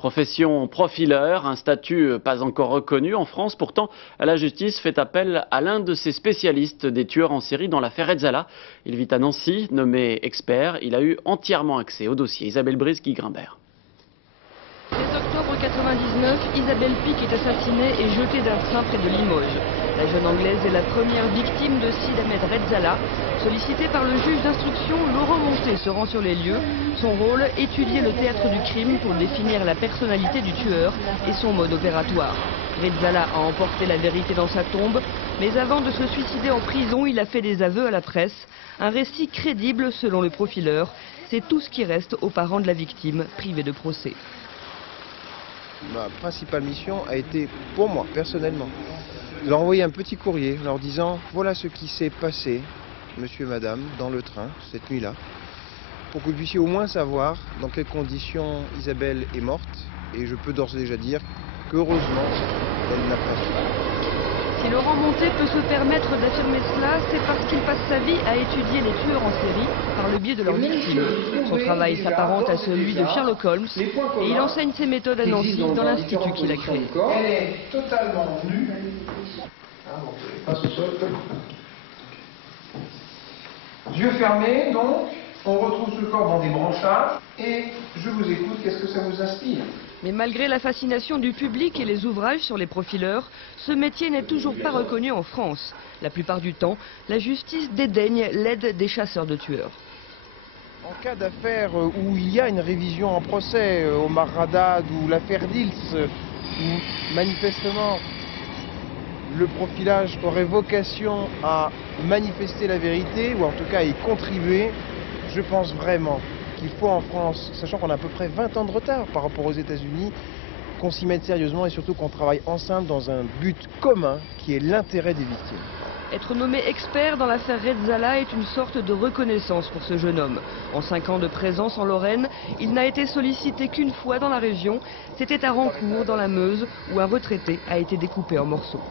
Profession profileur, un statut pas encore reconnu en France. Pourtant, la justice fait appel à l'un de ses spécialistes des tueurs en série dans l'affaire Redzala. Il vit à Nancy, nommé expert. Il a eu entièrement accès au dossier. Isabelle Brice-Guy-Grimbert. 7 octobre 1999, Isabelle Pic est assassinée et jetée d'un train près de Limoges. La jeune Anglaise est la première victime de Sid Ahmed Redzala. Sollicité par le juge d'instruction, Laurent Monté se rend sur les lieux. Son rôle, étudier le théâtre du crime pour définir la personnalité du tueur et son mode opératoire. Redzala a emporté la vérité dans sa tombe, mais avant de se suicider en prison, il a fait des aveux à la presse. Un récit crédible selon le profileur. C'est tout ce qui reste aux parents de la victime, privés de procès. Ma principale mission a été, pour moi, personnellement, de leur envoyer un petit courrier leur disant « Voilà ce qui s'est passé, monsieur et madame, dans le train, cette nuit-là », pour que vous puissiez au moins savoir dans quelles conditions Isabelle est morte. Et je peux d'ores et déjà dire qu'heureusement, elle n'a pas su. Si Laurent Monté peut se permettre d'affirmer cela, c'est parce qu'il passe sa vie à étudier les tueurs en série par le biais de leurs victimes. Son travail s'apparente à celui de Sherlock Holmes et il enseigne ses méthodes à Nancy dans l'institut qu'il a créé. Elle est totalement nue. Yeux fermés, donc, on retrouve ce corps dans des branchages et je vous écoute, qu'est-ce que ça vous inspire ? Mais malgré la fascination du public et les ouvrages sur les profileurs, ce métier n'est toujours pas reconnu en France. La plupart du temps, la justice dédaigne l'aide des chasseurs de tueurs. En cas d'affaire où il y a une révision en procès, Omar Haddad ou l'affaire Dils, où manifestement le profilage aurait vocation à manifester la vérité ou en tout cas à y contribuer, je pense vraiment qu'il faut en France, sachant qu'on a à peu près 20 ans de retard par rapport aux États-Unis, qu'on s'y mette sérieusement et surtout qu'on travaille ensemble dans un but commun qui est l'intérêt des victimes. Être nommé expert dans l'affaire Redzala est une sorte de reconnaissance pour ce jeune homme. En 5 ans de présence en Lorraine, il n'a été sollicité qu'une fois dans la région. C'était à Rancourt, dans la Meuse, où un retraité a été découpé en morceaux.